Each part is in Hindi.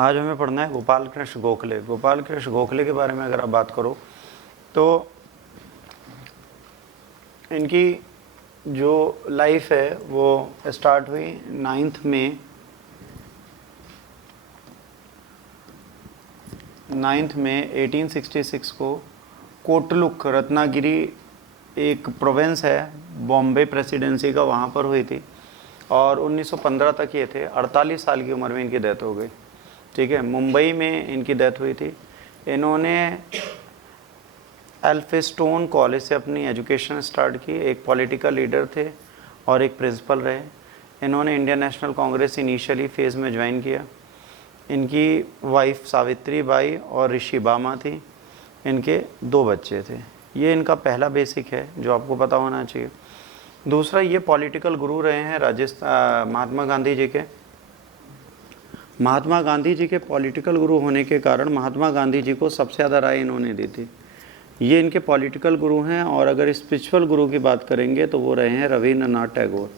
आज हमें पढ़ना है गोपाल कृष्ण गोखले। गोपाल कृष्ण गोखले के बारे में अगर आप बात करो तो इनकी जो लाइफ है वो स्टार्ट हुई 9 मई 1866 को। कोटलुक रत्नागिरी एक प्रोविंस है बॉम्बे प्रेसिडेंसी का, वहाँ पर हुई थी और 1915 तक ये थे। 48 साल की उम्र में इनकी डेथ हो गई। ठीक है, मुंबई में इनकी डेथ हुई थी। इन्होंने एल्फिस्टोन कॉलेज से अपनी एजुकेशन स्टार्ट की। एक पॉलिटिकल लीडर थे और एक प्रिंसिपल रहे। इन्होंने Indian national Congress initially phase में ज्वाइन किया। इनकी वाइफ सावित्री बाई और ऋषि बामा थी। इनके 2 बच्चे थे। ये इनका पहला बेसिक है जो आपको पता होना चाहिए। दूसरा, ये पॉलिटिकल गुरु रहे हैं महात्मा गांधी जी के। महात्मा गांधी जी के पॉलिटिकल गुरु होने के कारण महात्मा गांधी जी को सबसे ज़्यादा राय इन्होंने दी थी। ये इनके पॉलिटिकल गुरु हैं। और अगर स्पिरिचुअल गुरु की बात करेंगे तो वो रहे हैं रविन्द्रनाथ टैगोर।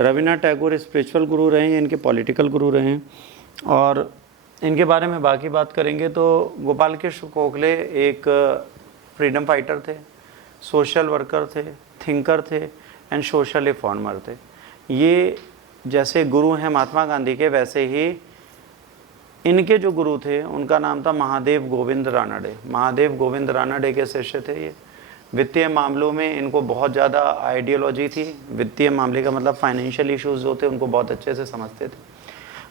रविन्द्रनाथ टैगोर स्पिरिचुअल गुरु रहे हैं, इनके पॉलिटिकल गुरु रहे हैं। और इनके बारे में बाकी बात करेंगे तो गोपाल कृष्ण गोखले एक फ्रीडम फाइटर थे, सोशल वर्कर थे, थिंकर थे एंड सोशल रिफॉर्मर थे। ये जैसे गुरु हैं महात्मा गांधी के, वैसे ही इनके जो गुरु थे उनका नाम था महादेव गोविंद रानडे। महादेव गोविंद रानडे के शिष्य थे ये। वित्तीय मामलों में इनको बहुत ज़्यादा आइडियोलॉजी थी। वित्तीय मामले का मतलब फाइनेंशियल इश्यूज जो थे उनको बहुत अच्छे से समझते थे।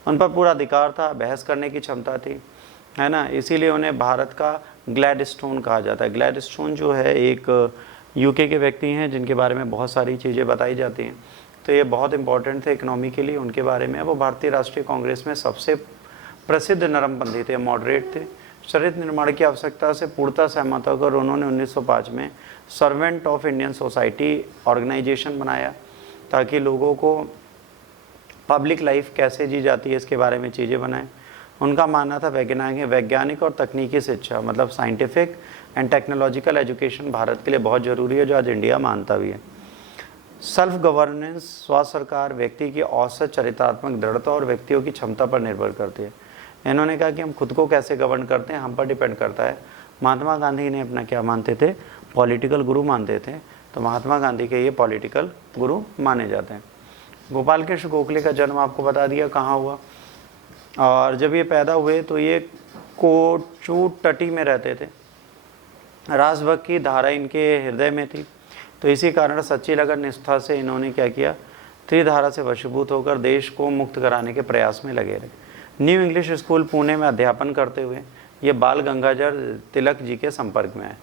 उन पर पूरा अधिकार था, बहस करने की क्षमता थी, है ना। इसीलिए उन्हें भारत का ग्लैडस्टोन कहा जाता है। ग्लैडस्टोन जो है एक यूके के व्यक्ति हैं जिनके बारे में बहुत सारी चीज़ें बताई जाती हैं, तो ये बहुत इंपॉर्टेंट थे इकोनॉमी के लिए। उनके बारे में वो भारतीय राष्ट्रीय कांग्रेस में सबसे प्रसिद्ध नरमपंथी थे, मॉडरेट थे। चरित्र निर्माण की आवश्यकता से पूर्णतः सहमत होकर उन्होंने 1905 में servant of Indian society organization बनाया ताकि लोगों को पब्लिक लाइफ कैसे जी जाती है इसके बारे में चीज़ें बनाएं। उनका मानना था वैज्ञानिक और तकनीकी शिक्षा मतलब scientific and technological education Bharat के लिए बहुत ज़रूरी है, जो आज इंडिया मानता भी है। सेल्फ गवर्नेंस स्व सरकार व्यक्ति की औसत चरित्रात्मक दृढ़ता और व्यक्तियों की क्षमता पर निर्भर करती है। इन्होंने कहा कि हम खुद को कैसे गवर्न करते हैं हम पर डिपेंड करता है। महात्मा गांधी ने अपना क्या मानते थे, पॉलिटिकल गुरु मानते थे, तो महात्मा गांधी के ये पॉलिटिकल गुरु माने जाते हैं। गोपाल कृष्ण गोखले का जन्म आपको बता दिया कहाँ हुआ, और जब ये पैदा हुए तो ये कोचुटटी में रहते थे। राजभक्त की धारा इनके हृदय में थी, तो इसी कारण सच्ची लगन निष्ठा से इन्होंने क्या किया, त्रिधारा से वशीभूत होकर देश को मुक्त कराने के प्रयास में लगे रहे। न्यू इंग्लिश स्कूल पुणे में अध्यापन करते हुए ये बाल गंगाधर तिलक जी के संपर्क में आए।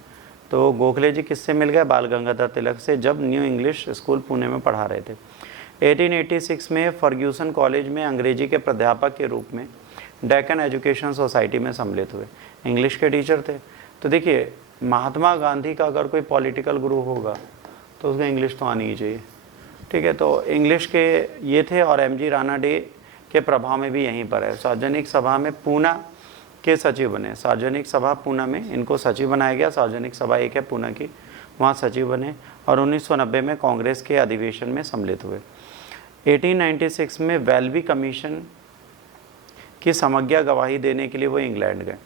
तो गोखले जी किससे मिल गए, बाल गंगाधर तिलक से, जब न्यू इंग्लिश स्कूल पुणे में पढ़ा रहे थे। 1886 में फर्ग्यूसन कॉलेज में अंग्रेजी के प्राध्यापक के रूप में डेक्कन एजुकेशन सोसाइटी में सम्मिलित हुए। इंग्लिश के टीचर थे। तो देखिए, महात्मा गांधी का अगर कोई पॉलिटिकल गुरु होगा तो उसको इंग्लिश तो आनी ही चाहिए। ठीक है, तो इंग्लिश के ये थे। और एमजी रानाडे के प्रभाव में भी यहीं पर है। सार्वजनिक सभा में पूना के सचिव बने। सार्वजनिक सभा पूना में इनको सचिव बनाया गया। सार्वजनिक सभा एक है पूना की, वहाँ सचिव बने और 1990 में कांग्रेस के अधिवेशन में सम्मिलित हुए। 1896 में वेल्बी कमीशन की समज्ञा गवाही देने के लिए वो इंग्लैंड गए।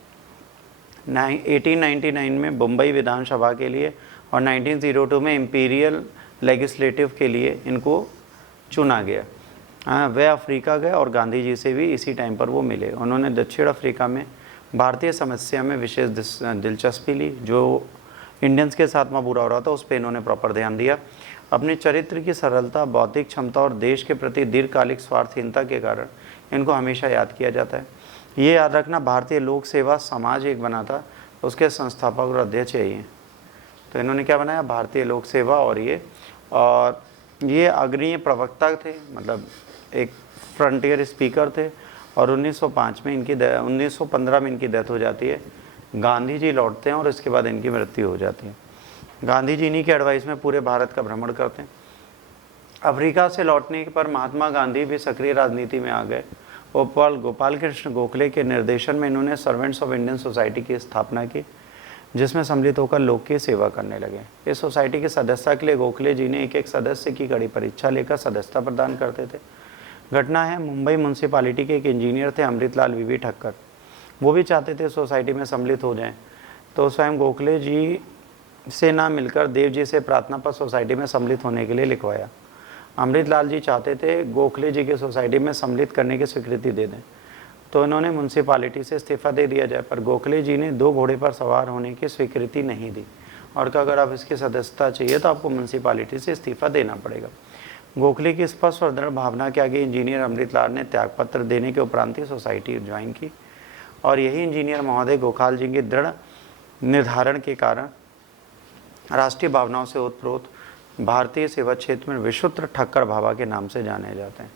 1899 में मुंबई विधानसभा के लिए और 1902 में इंपीरियल लेजिस्लेटिव के लिए इनको चुना गया। वे अफ्रीका गए और गांधी जी से भी इसी टाइम पर वो मिले। उन्होंने दक्षिण अफ्रीका में भारतीय समस्या में विशेष दिलचस्पी ली। जो इंडियंस के साथ में बुरा हो रहा था उस पर इन्होंने प्रॉपर ध्यान दिया। अपने चरित्र की सरलता, बौद्धिक क्षमता और देश के प्रति दीर्घकालिक स्वार्थहीनता के कारण इनको हमेशा याद किया जाता है। ये याद रखना, भारतीय लोक सेवा समाज एक बना था, उसके संस्थापक और अध्यक्ष यही हैं। तो इन्होंने क्या बनाया, भारतीय लोक सेवा। और ये अग्रणीय प्रवक्ता थे, मतलब एक फ्रंटियर स्पीकर थे। और 1915 में इनकी डेथ हो जाती है। गांधी जी लौटते हैं और इसके बाद इनकी मृत्यु हो जाती है। गांधी जी इन्हीं के एडवाइस में पूरे भारत का भ्रमण करते हैं। अफ्रीका से लौटने पर महात्मा गांधी भी सक्रिय राजनीति में आ गए। गोपाल कृष्ण गोखले के निर्देशन में इन्होंने सर्वेंट्स ऑफ इंडियन सोसाइटी की स्थापना की, जिसमें सम्मिलित होकर लोक की सेवा करने लगे। इस सोसाइटी की सदस्यता के लिए गोखले जी ने एक सदस्य की कड़ी परीक्षा लेकर सदस्यता प्रदान करते थे। घटना है मुंबई म्यूनसिपालिटी के एक इंजीनियर थे अमृतलाल वीवी ठक्कर, वो भी चाहते थे सोसाइटी में सम्मिलित हो जाएं, तो स्वयं गोखले जी से ना मिलकर देव जी से प्रार्थना पर सोसाइटी में सम्मिलित होने के लिए लिखवाया। अमृतलाल जी चाहते थे गोखले जी की सोसाइटी में सम्मिलित करने की स्वीकृति दे दें, तो इन्होंने म्यूनसिपालिटी से इस्तीफ़ा दे दिया जाए, पर गोखले जी ने 2 घोड़े पर सवार होने की स्वीकृति नहीं दी और कहा अगर आप इसकी सदस्यता चाहिए तो आपको म्यूनसिपालिटी से इस्तीफ़ा देना पड़ेगा। गोखले की स्पष्ट और दृढ़ भावना के आगे इंजीनियर अमृतलाल ने त्यागपत्र देने के उपरांत ही सोसाइटी ज्वाइन की और यही इंजीनियर महोदय गोपाल जी के दृढ़ निर्धारण के कारण राष्ट्रीय भावनाओं से ओतप्रोत भारतीय सेवा क्षेत्र में विशुद्ध ठक्कर बाबा के नाम से जाने जाते हैं।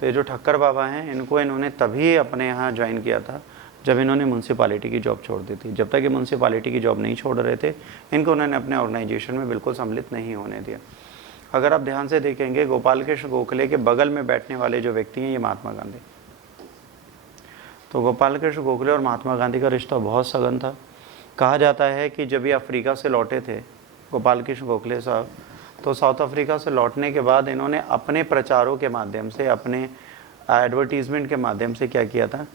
तो ये जो ठक्कर बाबा हैं इनको इन्होंने तभी अपने यहाँ ज्वाइन किया था जब इन्होंने म्यूनसिपालिटी की जॉब छोड़ दी थी। जब तक ये म्यूनसिपालिटी की जॉब नहीं छोड़ रहे थे इनको उन्होंने अपने ऑर्गेनाइजेशन में बिल्कुल सम्मिलित नहीं होने दिया। अगर आप ध्यान से देखेंगे गोपाल कृष्ण गोखले के बगल में बैठने वाले जो व्यक्ति हैं ये महात्मा गांधी। तो गोपाल कृष्ण गोखले और महात्मा गांधी का रिश्ता बहुत सघन था। कहा जाता है कि जब ये अफ्रीका से लौटे थे गोपाल कृष्ण गोखले साहब, तो साउथ अफ्रीका से लौटने के बाद इन्होंने अपने प्रचारों के माध्यम से, अपने एडवर्टीज़मेंट के माध्यम से क्या किया था,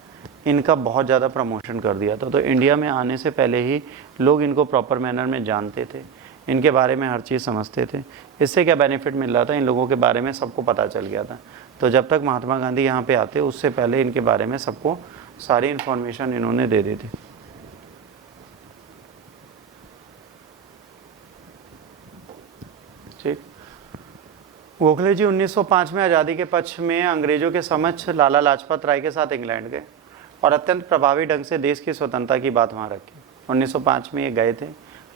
इनका बहुत ज़्यादा प्रमोशन कर दिया था। तो इंडिया में आने से पहले ही लोग इनको प्रॉपर मैनर में जानते थे, इनके बारे में हर चीज़ समझते थे। इससे क्या बेनिफिट मिल रहा था, इन लोगों के बारे में सबको पता चल गया था। तो जब तक महात्मा गांधी यहाँ पे आते उससे पहले इनके बारे में सबको सारी इन्फॉर्मेशन इन्होंने दे दी थी। ठीक। गोखले जी 1905 में आज़ादी के पक्ष में अंग्रेजों के समक्ष लाला लाजपत राय के साथ इंग्लैंड गए और अत्यंत प्रभावी ढंग से देश की स्वतंत्रता की बात वहाँ रखी। 1905 में ये गए थे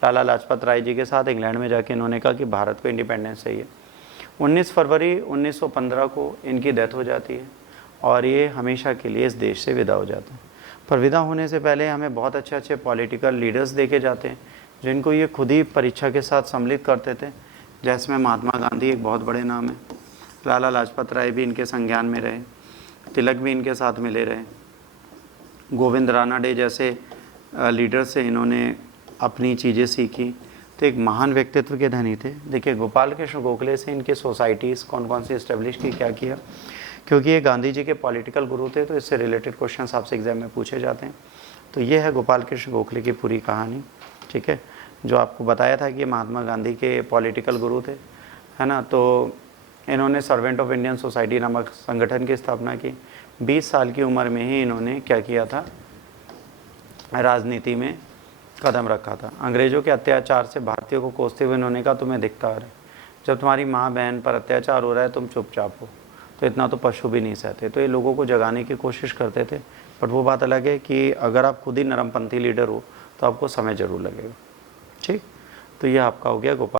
लाला लाजपत राय जी के साथ इंग्लैंड में जाके इन्होंने कहा कि भारत को इंडिपेंडेंस चाहिए। 19 फरवरी 1915 को इनकी डेथ हो जाती है और ये हमेशा के लिए इस देश से विदा हो जाते हैं। पर विदा होने से पहले हमें बहुत अच्छे अच्छे पॉलिटिकल लीडर्स देखे जाते हैं जिनको ये खुद ही परीक्षा के साथ सम्मिलित करते थे, जैसे महात्मा गांधी एक बहुत बड़े नाम है, लाला लाजपत राय भी इनके संज्ञान में रहे, तिलक भी इनके साथ मिले रहे, गोविंद रानाडे जैसे लीडर से इन्होंने अपनी चीज़ें सीखी। तो एक महान व्यक्तित्व के धनी थे। देखिए गोपाल कृष्ण गोखले से इनके सोसाइटीज़ कौन कौन सी इस्टेब्लिश की, क्या किया, क्योंकि ये गांधी जी के पॉलिटिकल गुरु थे तो इससे रिलेटेड क्वेश्चन आपसे एग्जाम में पूछे जाते हैं। तो ये है गोपाल कृष्ण गोखले की पूरी कहानी। ठीक है, जो आपको बताया था कि ये महात्मा गांधी के पॉलिटिकल गुरु थे, है ना। तो इन्होंने सर्वेंट ऑफ इंडियन सोसाइटी नामक संगठन की स्थापना की। 20 साल की उम्र में ही इन्होंने क्या किया था, राजनीति में कदम रखा था। अंग्रेज़ों के अत्याचार से भारतीयों को कोसते हुए इन्होंने कहा तुम्हें दिखता आ रहा है, जब तुम्हारी माँ बहन पर अत्याचार हो रहा है तुम चुपचाप हो, तो इतना तो पशु भी नहीं सहते। तो ये लोगों को जगाने की कोशिश करते थे। बट वो बात अलग है कि अगर आप खुद ही नरमपंथी लीडर हो तो आपको समय ज़रूर लगेगा। ठीक, तो ये आपका हो गया गोपाल।